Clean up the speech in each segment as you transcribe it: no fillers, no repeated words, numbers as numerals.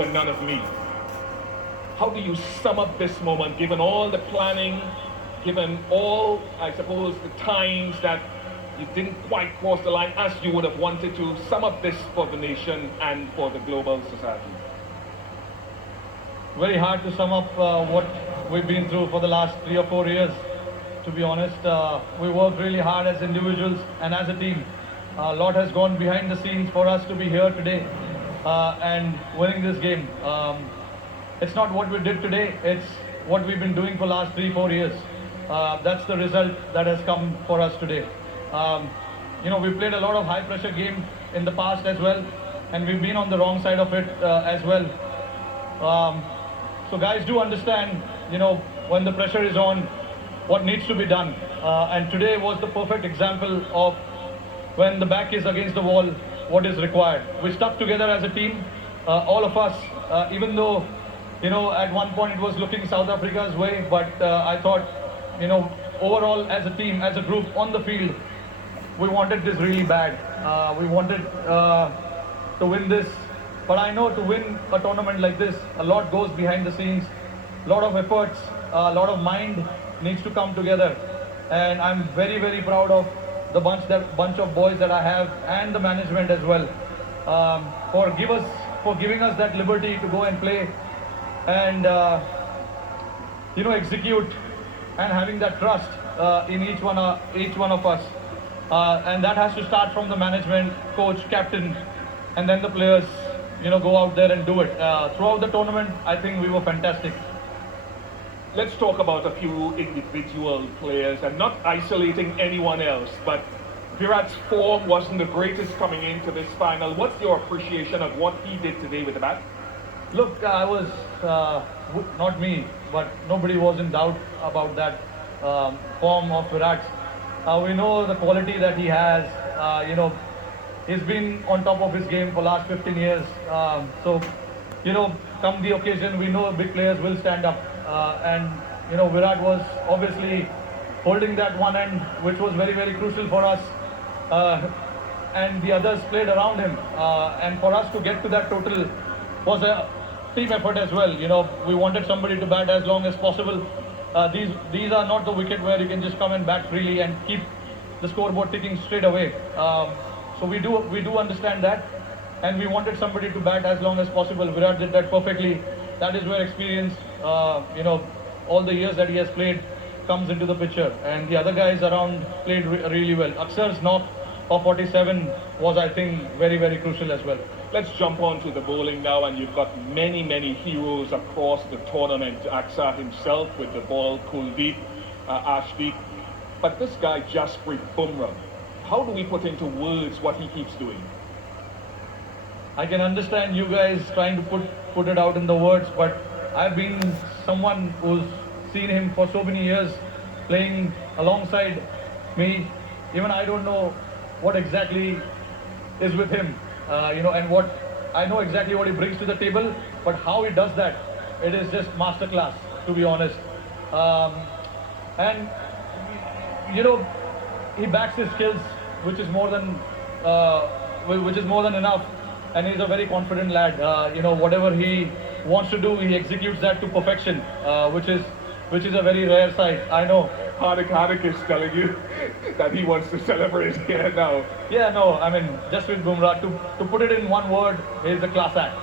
and none of me. How do you sum up this moment, given all the planning, given all, I suppose, the times that you didn't quite cross the line as you would have wanted to? Sum up this for the nation and for the global society. Very hard to sum up what we've been through for the last 3 or 4 years. To be honest, we worked really hard as individuals and as a team. A lot has gone behind the scenes for us to be here today and winning this game. It's not what we did today, it's what we've been doing for the last 3, 4 years. That's the result that has come for us today. We played a lot of high pressure game in the past as well, and we've been on the wrong side of it as well. So guys do understand, when the pressure is on, what needs to be done. And today was the perfect example of when the back is against the wall, what is required. We stuck together as a team, all of us, even though, at one point it was looking South Africa's way, but I thought, overall as a team, as a group on the field, we wanted this really bad. We wanted to win this. But I know to win a tournament like this, a lot goes behind the scenes, a lot of efforts, a lot of mind needs to come together. And I'm very, very proud of the bunch of boys that I have and the management as well for giving us that liberty to go and play and execute and having that trust in each one of us. And that has to start from the management, coach, captain, and then the players. Go out there and do it. Throughout the tournament, I think we were fantastic. Let's talk about a few individual players and not isolating anyone else, but Virat's form wasn't the greatest coming into this final. What's your appreciation of what he did today with the bat? Look, I was, not me, but nobody was in doubt about that form of Virat's. We know the quality that he has. He's been on top of his game for the last 15 years. So, come the occasion, we know big players will stand up. And Virat was obviously holding that one end, which was very, very crucial for us. And the others played around him. And for us to get to that total was a team effort as well. We wanted somebody to bat as long as possible. These are not the wicket where you can just come and bat freely and keep the scoreboard ticking straight away. So we do understand that, and we wanted somebody to bat as long as possible. Virat did that perfectly. That is where experience, all the years that he has played comes into the picture. And the other guys around played really well. Aksar's knock of 47 was, I think, very, very crucial as well. Let's jump on to the bowling now, and you've got many, many heroes across the tournament. Axar himself with the ball, Kuldeep, Ashdeep. But this guy, Jasprit Bumrah, how do we put into words what he keeps doing? I can understand you guys trying to put it out in the words, but I've been someone who's seen him for so many years playing alongside me. Even I don't know what exactly is with him, and what I know exactly what he brings to the table, but how he does that, it is just masterclass, to be honest. And he backs his skills, which is more than enough, and he's a very confident lad. Whatever he wants to do, he executes that to perfection, which is a very rare sight. I know. Hardik is telling you that he wants to celebrate here now. Yeah, no, I mean, just with Bumrah, to put it in one word, he's a class act.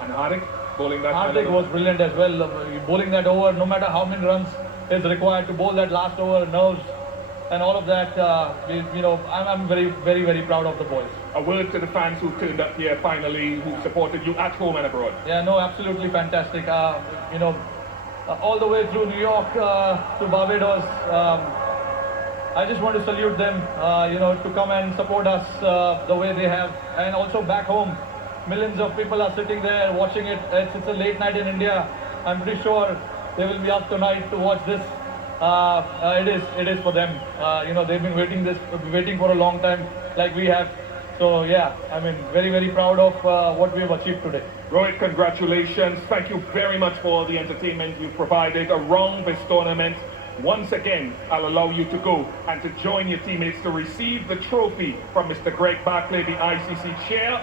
And Hardik bowling that. Hardik was brilliant as well, bowling that over, no matter how many runs is required to bowl that last over, nerves and all of that. I'm very, very, very proud of the boys. A word to the fans who turned up here finally, who supported you at home and abroad. Yeah, no, absolutely fantastic. All the way through New York to Barbados, I just want to salute them, to come and support us the way they have. And also back home, millions of people are sitting there watching it. It's a late night in India. I'm pretty sure they will be up tonight to watch this. It is for them. They've been waiting for a long time, like we have. So yeah, I mean, very, very proud of what we have achieved today. Rohit, congratulations. Thank you very much for all the entertainment you've provided around this tournament. Once again, I'll allow you to go and to join your teammates to receive the trophy from Mr. Greg Barclay, the ICC chair.